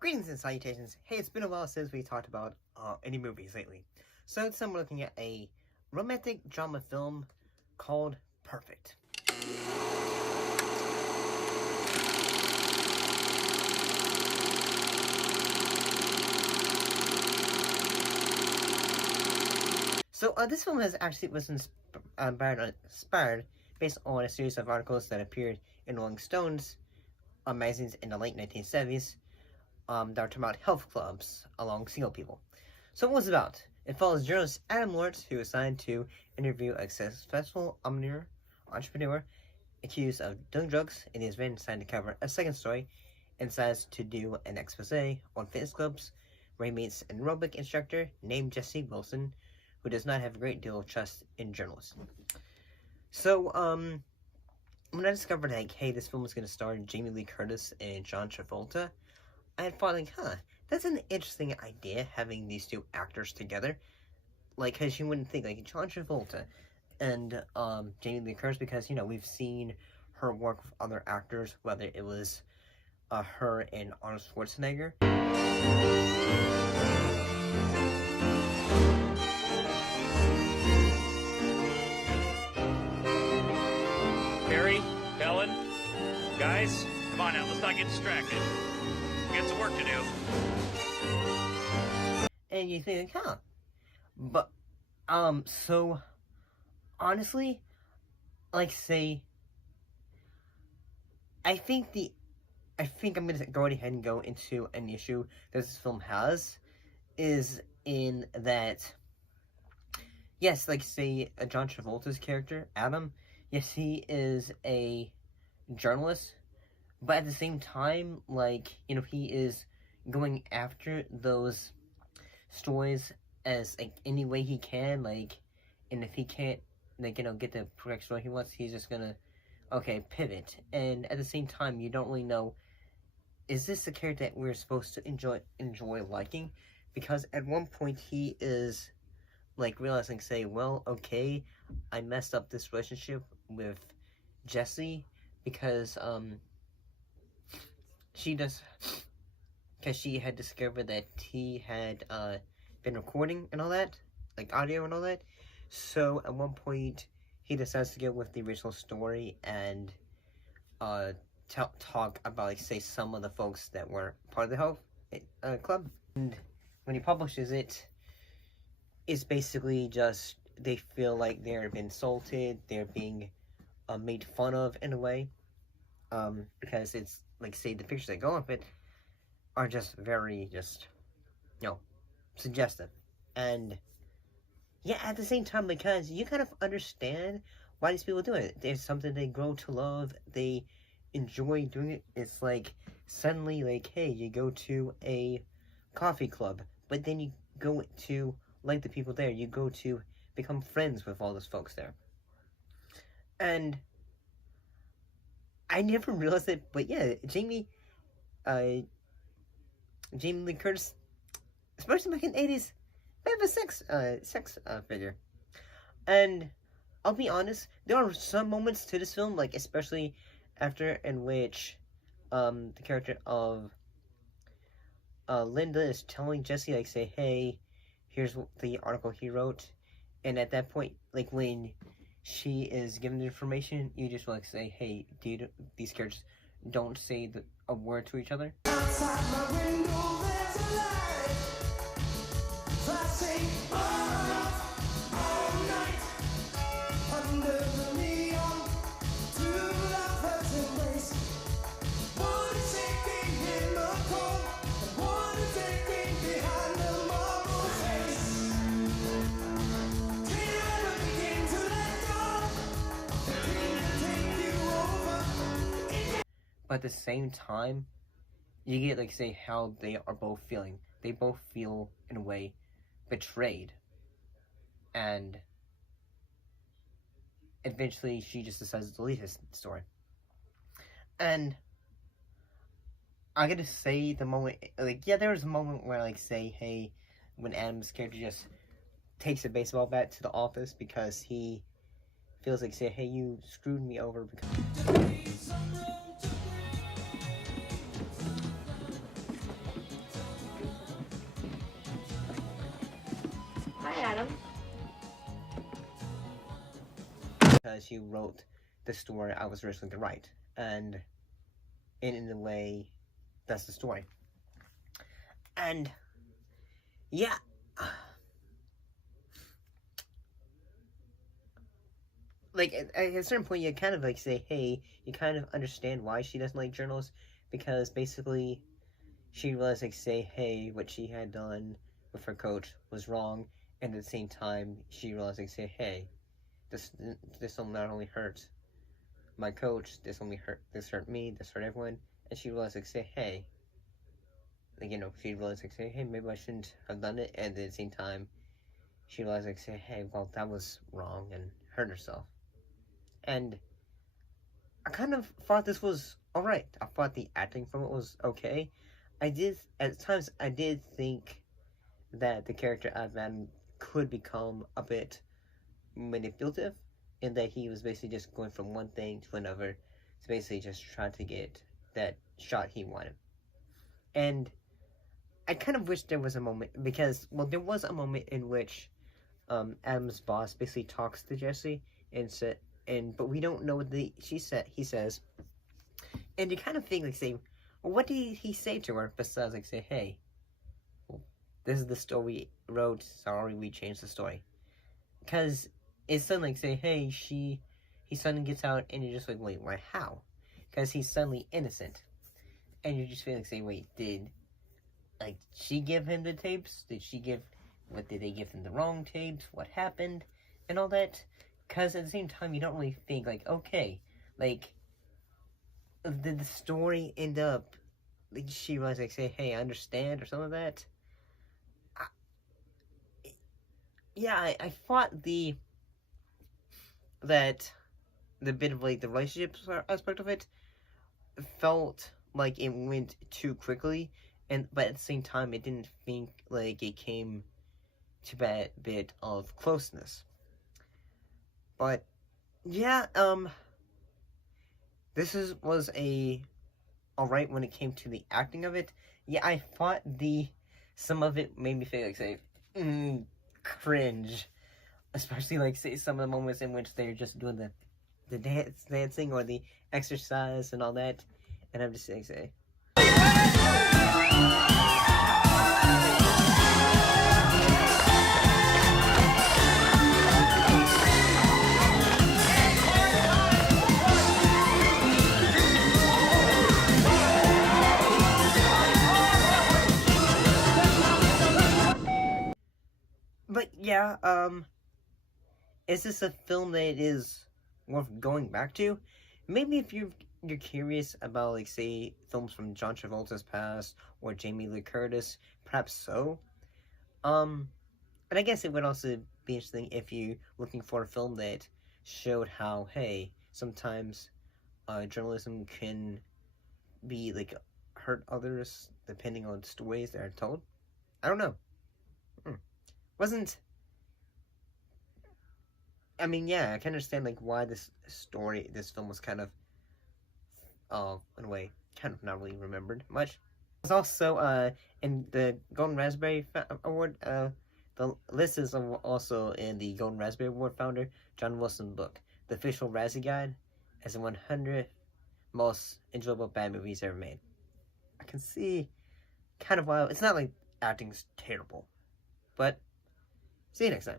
Greetings and salutations. Hey, it's been a while since we talked about any movies lately. So today we're looking at a romantic drama film called Perfect. So this film was inspired based on a series of articles that appeared in Rolling Stone's magazines in the late 1970s. That were talking about health clubs along single people. So what was it about? It follows journalist Adam Lawrence, who is assigned to interview a successful entrepreneur accused of doing drugs, and he has been assigned to cover a second story and decides to do an expose on fitness clubs, where he meets an aerobic instructor named Jesse Wilson, who does not have a great deal of trust in journalists. So, when I discovered, like, hey, this film was going to star Jamie Lee Curtis and John Travolta, I had thought, like, that's an interesting idea, having these two actors together. Like, because you wouldn't think, like, John Travolta and Jamie Lee Curtis, because, you know, we've seen her work with other actors, whether it was her and Arnold Schwarzenegger. Harry, Helen, guys, come on now, let's not get distracted. We got some work to do. And you think, but, so, honestly, like, say, I think I'm gonna go ahead and go into an issue that this film has, is in that, yes, like, say, John Travolta's character, Adam, yes, he is a journalist, but at the same time, like, you know, he is going after those stories as, like, any way he can, like, and if he can't, like, you know, get the correct story he wants, he's just gonna, okay, pivot. And at the same time, you don't really know, is this the character that we're supposed to enjoy liking? Because at one point, he is, like, realizing, say, well, okay, I messed up this relationship with Jessie, because, because she had discovered that he had, been recording and all that, like, audio and all that. So, at one point, he decides to get with the original story and, talk about, like, say, some of the folks that were part of the health club. And when he publishes it, it's basically just, they feel like they're being insulted, they're being made fun of in a way, because it's, like, say, the pictures that go off it are just very, you know, suggestive. And, yeah, at the same time, because you kind of understand why these people do it. There's something they grow to love, they enjoy doing it. It's like, suddenly, like, hey, you go to a coffee club, but then you go to like the people there, you go to become friends with all those folks there. And I never realized it, but yeah, Jamie Lee Curtis, especially back in the 80s, they have a sex figure. And I'll be honest, there are some moments to this film, like, especially after in which the character of Linda is telling Jesse, like, say, hey, here's the article he wrote, and at that point, like, when she is given the information, you just, like, say, hey, these characters don't say a word to each other. Outside my window, there's a light, flashing all night, under the neon, two lovers embrace, one is shaking in the cold, and one is aching behind the marble face. Do you ever begin to let go of the dream that take you over? But at the same time, you get, like, say, how they are both feeling. They both feel, in a way, betrayed. And eventually, she just decides to leave his story. And I gotta say, the moment, like, yeah, there was a moment where, like, say, hey, when Adam's character just takes a baseball bat to the office because he feels like say, hey, you screwed me over because Hi, Adam. you wrote the story I was originally to write, and in a way, that's the story. And yeah, like at a certain point, you kind of like say, hey, you kind of understand why she doesn't like journals, because basically, she realized like say, hey, what she had done with her coach was wrong, and at the same time, she realized like say, hey, this will not only hurt my coach, this hurt me, this hurt everyone, and she realized like say, hey, like she realized like say, hey, maybe I shouldn't have done it, and at the same time, she realized like say, hey, well, that was wrong, and hurt herself. And I kind of thought this was alright. I thought the acting from it was okay. At times, I did think that the character of Adam could become a bit manipulative, in that he was basically just going from one thing to another to basically just try to get that shot he wanted. And I kind of wish there was a moment, because, well, there was a moment in which Adam's boss basically talks to Jesse but we don't know what he says, and you kind of think like say, well, what did he say to her besides like say, hey, well, this is the story we wrote, sorry we changed the story, because it's suddenly like say, hey, he suddenly gets out, and you're just like, wait, why, how? Because he's suddenly innocent, and you're just feeling like say, wait, did like she give him the tapes? Did they give him the wrong tapes? What happened? And all that. Because at the same time, you don't really think, like, okay, like, did the story end up, like, she was like, say, hey, I understand, or something like that? I thought that the bit of, like, the relationship aspect of it felt like it went too quickly, but at the same time, it didn't think like it came to that bit of closeness. But yeah, was alright when it came to the acting of it. Yeah, I thought some of it made me feel like say cringe, especially like say some of the moments in which they're just doing the dancing or the exercise and all that, and I'm just like say. But yeah, is this a film that is worth going back to? Maybe if you're curious about like say films from John Travolta's past or Jamie Lee Curtis, perhaps so. And I guess it would also be interesting if you're looking for a film that showed how, hey, sometimes journalism can be like hurt others depending on the ways they're told. I don't know. Wasn't. I mean, yeah, I can understand like why this film was kind of, in a way, kind of not really remembered much. It was also in the Golden Raspberry Award. The list is also in the Golden Raspberry Award founder John Wilson's book, The Official Razzie Guide, as the 100 most enjoyable bad movies ever made. I can see kind of why it's not like acting's terrible, but see you next time.